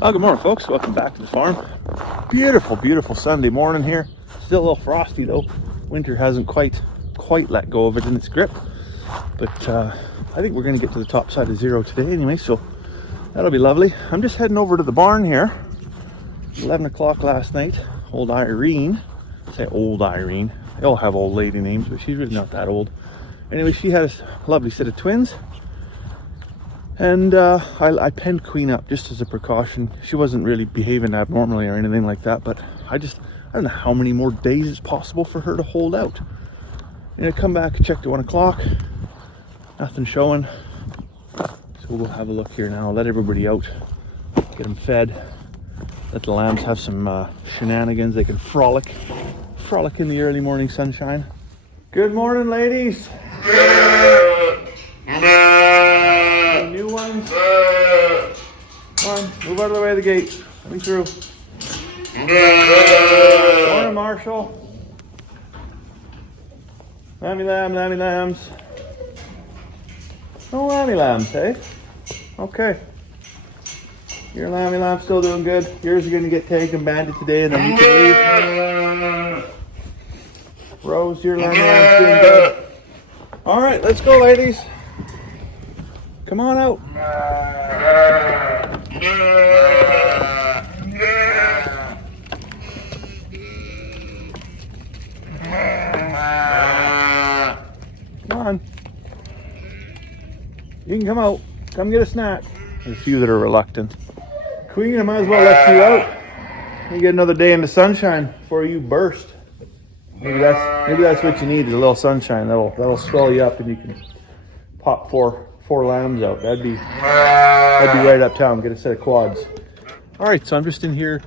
Well, good morning, folks. Welcome back to the farm. Beautiful, beautiful Sunday morning here. Still a little frosty though. Winter hasn't quite let go of it in its grip. But I think we're going to get to the top side of zero today anyway, so that'll be lovely. I'm just heading over to the barn here. 11 o'clock last night. Old Irene. I say old Irene. They all have old lady names, but she's really not that old. Anyway, she had a lovely set of twins. And I penned Queen up just as a precaution. She wasn't really behaving abnormally or anything like that, but I don't know how many more days it's possible for her to hold out. And I come back, checked at 1 o'clock, nothing showing. So we'll have a look here now, let everybody out, get them fed, let the lambs have some shenanigans. They can frolic in the early morning sunshine. Good morning, ladies. New ones. Come on, move out of the way of the gate. Let me through. Morning, Marshall. Lammy lambs. No lammy lambs, eh? Okay. Your lammy lamb's still doing good. Yours are gonna get tagged and banded today, and then you can leave. Rose, your lammy lamb's doing good. All right, let's go, ladies. Come on out. Come on. You can come out. Come get a snack. There's a few that are reluctant. Queen, I might as well let you out. You get another day in the sunshine before you burst. Maybe that's what you need, is a little sunshine. That'll swell you up and you can pop four lambs out. That'd be right uptown. Get a set of quads. All right, so I'm just in here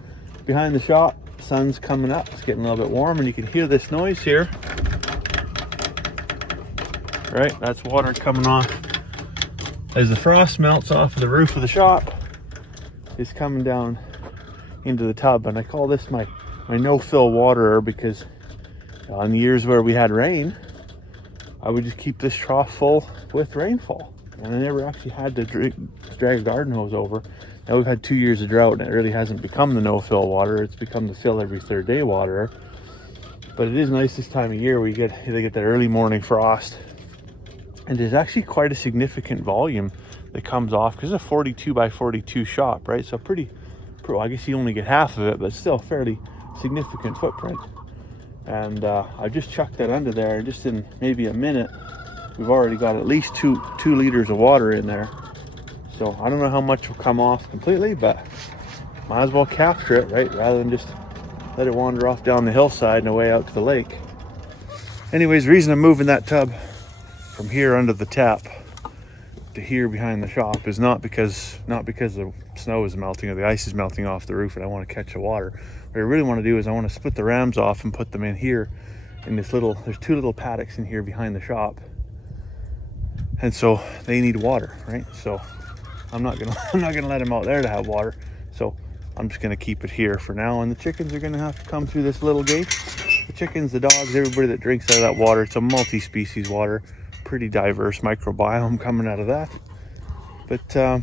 behind the shop. Sun's coming up. It's getting a little bit warm, and you can hear this noise here. Right, that's water coming off as the frost melts off of the roof of the shop. It's coming down into the tub, and I call this my no-fill waterer because on the years where we had rain, I would just keep this trough full with rainfall. And I never actually had to drag a garden hose over. Now we've had 2 years of drought, and it really hasn't become the no-fill water. It's become the fill every third day water. But it is nice this time of year where they get that early morning frost. And there's actually quite a significant volume that comes off because it's a 42 by 42 shop, right? So I guess you only get half of it, but still fairly significant footprint. And I just chucked that under there, and just in maybe a minute, we've already got at least two liters of water in there. So I don't know how much will come off completely, but might as well capture it, right? Rather than just let it wander off down the hillside and away out to the lake. Anyways, the reason I'm moving that tub from here under the tap to here behind the shop is not because the snow is melting or the ice is melting off the roof and I want to catch the water. What I really want to do is I want to split the rams off and put them in here in there's 2 little paddocks in here behind the shop. And so they need water, right? So I'm not gonna let them out there to have water. So I'm just gonna keep it here for now. And the chickens are gonna have to come through this little gate. The chickens, the dogs, everybody that drinks out of that water. It's a multi-species water, pretty diverse microbiome coming out of that. But they're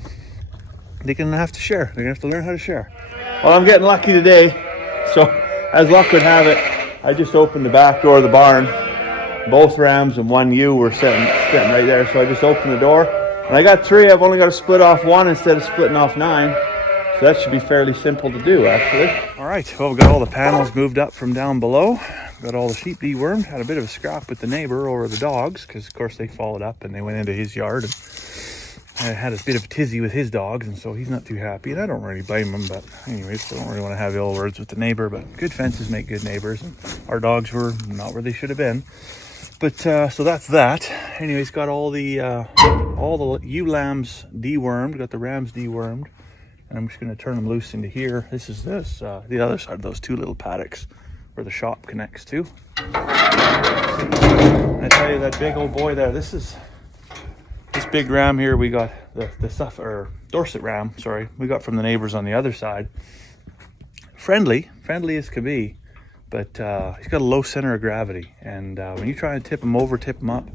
gonna have to share. They're gonna have to learn how to share. Well, I'm getting lucky today. So as luck would have it, I just opened the back door of the barn. Both rams and one ewe were sitting right there. So I just opened the door. And I got 3. I've only got to split off 1 instead of splitting off 9. So that should be fairly simple to do, actually. All right, well, we've got all the panels moved up from down below. Got all the sheep dewormed. Had a bit of a scrap with the neighbor over the dogs because, of course, they followed up and they went into his yard. And I had a bit of a tizzy with his dogs, and so he's not too happy. And I don't really blame him, but anyways, I don't really want to have ill words with the neighbor. But good fences make good neighbors, and our dogs were not where they should have been. But so that's that. Anyways, got all the ewe lambs dewormed, got the rams dewormed, and I'm just going to turn them loose into here. This is the other side of those 2 little paddocks where the shop connects to. I tell you, that big old boy there, this big ram here, we got the Dorset ram, sorry, we got from the neighbors on the other side. Friendly as could be. But he's got a low center of gravity, and when you try and tip him over, tip him up,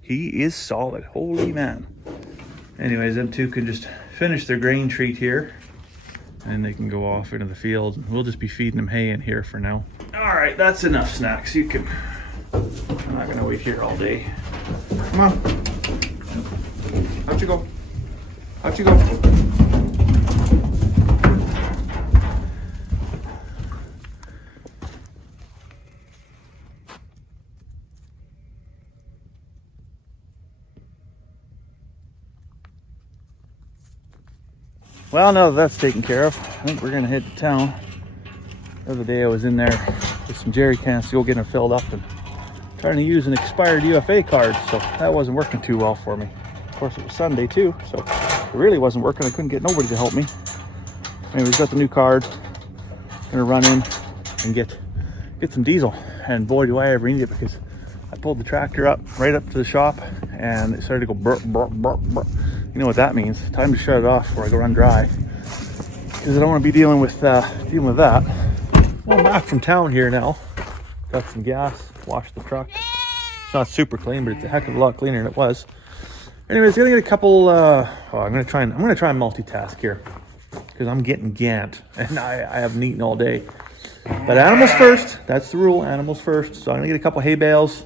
he is solid. Holy man. Anyways, them 2 can just finish their grain treat here. and they can go off into the field. And we'll just be feeding them hay in here for now. All right, that's enough snacks. You can, I'm not gonna wait here all day. Come on. Out you go. Out you go. Well, now that that's taken care of, I think we're gonna head to town. The other day I was in there with some jerry cans to go get them filled up and trying to use an expired UFA card, so that wasn't working too well for me. Of course, it was Sunday too, so it really wasn't working. I couldn't get nobody to help me. Anyways, got the new card. Gonna run in and get some diesel, and boy, do I ever need it, because I pulled the tractor up right up to the shop and it started to go burp, burp, burp, burp. You know what that means. Time to shut it off before I go run dry, because I don't want to be dealing with that. Well, I'm back from town here now. Got some gas, washed the truck. It's not super clean, but it's a heck of a lot cleaner than it was. Anyways, gonna get a couple. I'm gonna try and multitask here, because I'm getting Gant and I haven't eaten all day. But animals first. That's the rule. Animals first. So I'm gonna get a couple hay bales,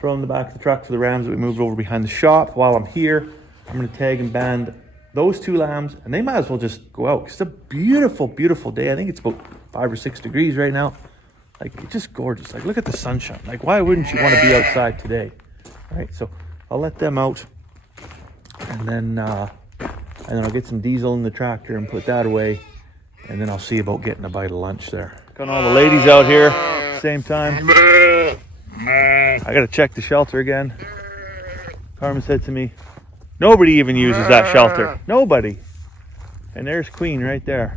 throw them in the back of the truck for the rams that we moved over behind the shop. While I'm here, I'm gonna tag and band those 2 lambs, and they might as well just go out. It's a beautiful, beautiful day. I think it's about 5 or 6 degrees right now. Like, it's just gorgeous. Like, look at the sunshine. Like, why wouldn't you want to be outside today? All right, so I'll let them out, and then I'll get some diesel in the tractor and put that away, and then I'll see about getting a bite of lunch there. Got all the ladies out here at the same time. I gotta check the shelter again. Carmen said to me, nobody even uses that shelter. Nobody. And there's Queen right there.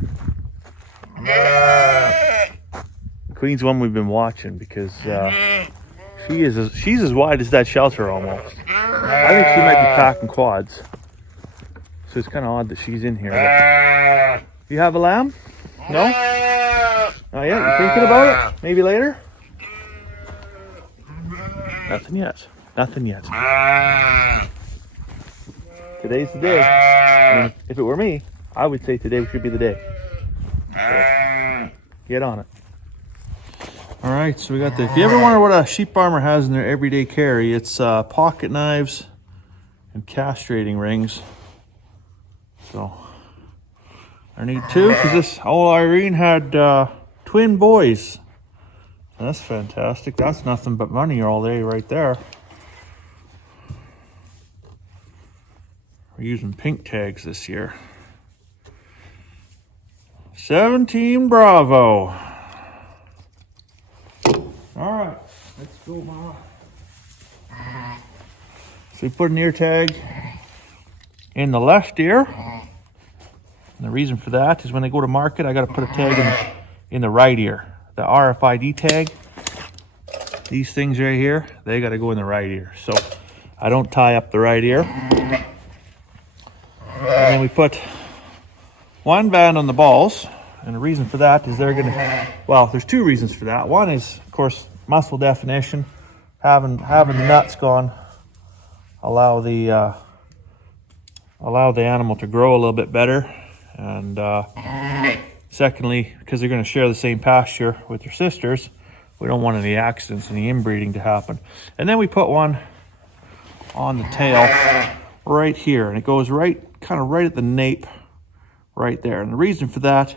Queen's one we've been watching, because she's as wide as that shelter almost. I think she might be packing quads. So it's kind of odd that she's in here. But you have a lamb? No? Not yet? You thinking about it? Maybe later? Nothing yet. Nothing yet. Today's the day. I mean, if it were me, I would say today should be the day. So, get on it. All right, so we got the, if you ever wonder what a sheep farmer has in their everyday carry, it's pocket knives and castrating rings. So I need 2, because this old Irene had twin boys. That's fantastic. That's nothing but money all day right there. We're using pink tags this year. 17 Bravo. All right, let's go, Mama. So we put an ear tag in the left ear. And the reason for that is when they go to market, I got to put a tag in the right ear. The RFID tag, these things right here, they got to go in the right ear. So I don't tie up the right ear. And then we put 1 band on the balls. And the reason for that is they're going to, well, there's 2 reasons for that. One is, of course, muscle definition. Having the nuts gone allow the animal to grow a little bit better. And secondly, because they're going to share the same pasture with their sisters, we don't want any accidents, any inbreeding to happen. And then we put one on the tail right here, and it goes right, kind of right at the nape right there. And the reason for that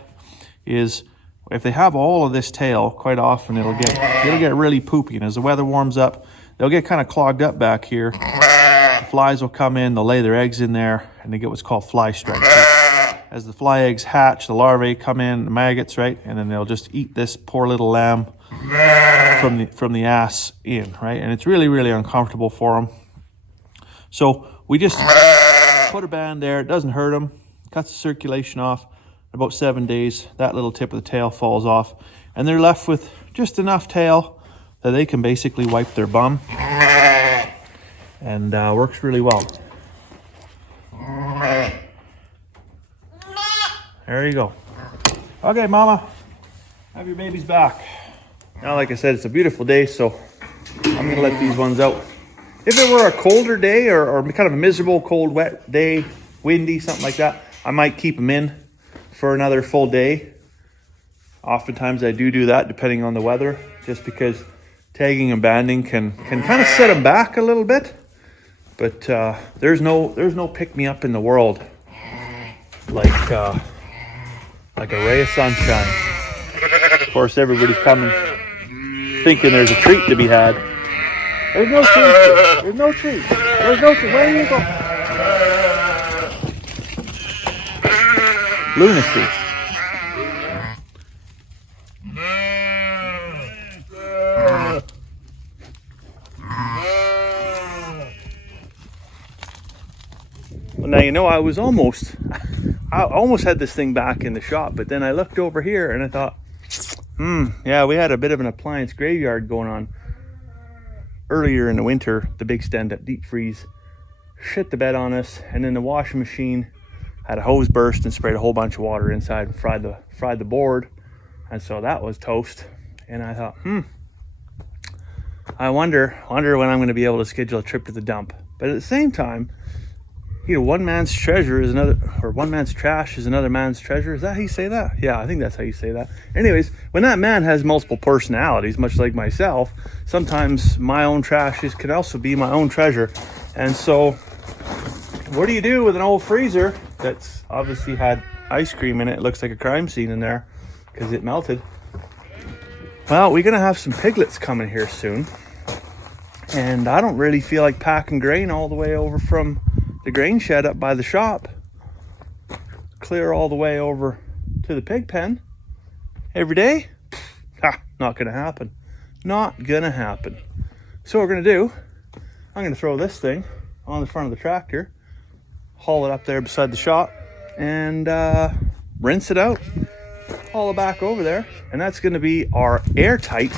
is if they have all of this tail, quite often it'll get really poopy, and as the weather warms up, they'll get kind of clogged up back here. The flies will come in, they'll lay their eggs in there, and they get what's called fly strikes. As the fly eggs hatch, the larvae come in, the maggots, right, and then they'll just eat this poor little lamb from the ass in, right, and it's really, really uncomfortable for them. So we just put a band there. It doesn't hurt them, cuts the circulation off. In about 7 days, that little tip of the tail falls off, and they're left with just enough tail that they can basically wipe their bum, and works really well. There you go. Okay, Mama, have your babies back. Now, like I said, it's a beautiful day, so I'm gonna let these ones out. If it were a colder day or kind of a miserable, cold, wet day, windy, something like that, I might keep them in. for another full day. Oftentimes I do that depending on the weather, just because tagging and banding can kind of set them back a little bit. But there's no pick-me-up in the world like a ray of sunshine. Of course, everybody's coming thinking there's a treat to be had. There's no treat. There's no treat. There's no treat. Where do you go? Lunacy. Well, now, you know, I almost had this thing back in the shop, but then I looked over here and I thought, yeah, we had a bit of an appliance graveyard going on earlier in the winter. The big stand-up deep freeze shit the bed on us, and then the washing machine had a hose burst and sprayed a whole bunch of water inside and fried the board, and so that was toast. And I thought, I wonder when I'm going to be able to schedule a trip to the dump. But at the same time, you know, one man's treasure is another, or one man's trash is another man's treasure. Is that how you say that? Yeah, I think that's how you say that. Anyways, when that man has multiple personalities, much like myself, sometimes my own trash can also be my own treasure. And so, what do you do with an old freezer that's obviously had ice cream in it? It looks like a crime scene in there because it melted. Well, we're going to have some piglets coming here soon. And I don't really feel like packing grain all the way over from the grain shed up by the shop, clear all the way over to the pig pen every day. Not gonna happen. Not gonna happen. So what we're gonna do, I'm gonna throw this thing on the front of the tractor, haul it up there beside the shop, and rinse it out, haul it back over there, and that's gonna be our airtight,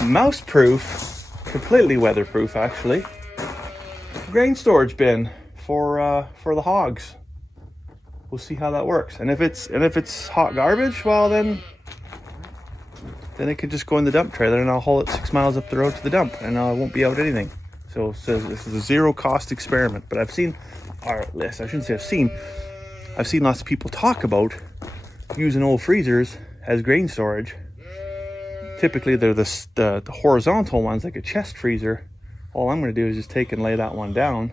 mouse-proof, completely weatherproof actually, grain storage bin for the hogs. We'll see how that works. And if it's hot garbage, well then it can just go in the dump trailer, and I'll haul it 6 miles up the road to the dump, and I won't be out anything. So this is a zero cost experiment. But I've seen lots of people talk about using old freezers as grain storage. Typically they're the horizontal ones, like a chest freezer. All I'm going to do is just take and lay that one down,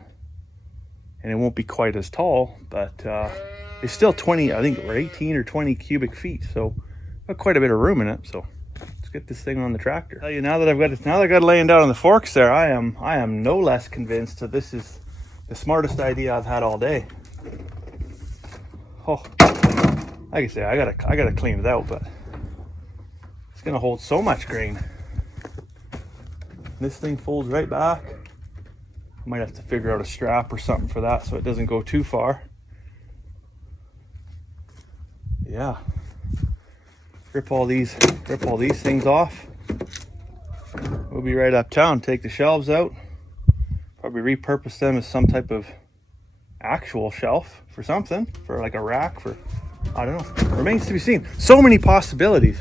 and it won't be quite as tall, but it's still 20, I think, or 18 or 20 cubic feet, so got quite a bit of room in it. So let's get this thing on the tractor. Tell you, now that I got it laying down on the forks there, I am no less convinced that this is the smartest idea I've had all day. Oh, like I say, I gotta clean it out, but it's gonna hold so much grain. This thing folds right back. I might have to figure out a strap or something for that so it doesn't go too far. Yeah. Rip all these things off. We'll be right uptown, take the shelves out, probably repurpose them as some type of actual shelf for something, for like a rack, for, I don't know. Remains to be seen. So many possibilities.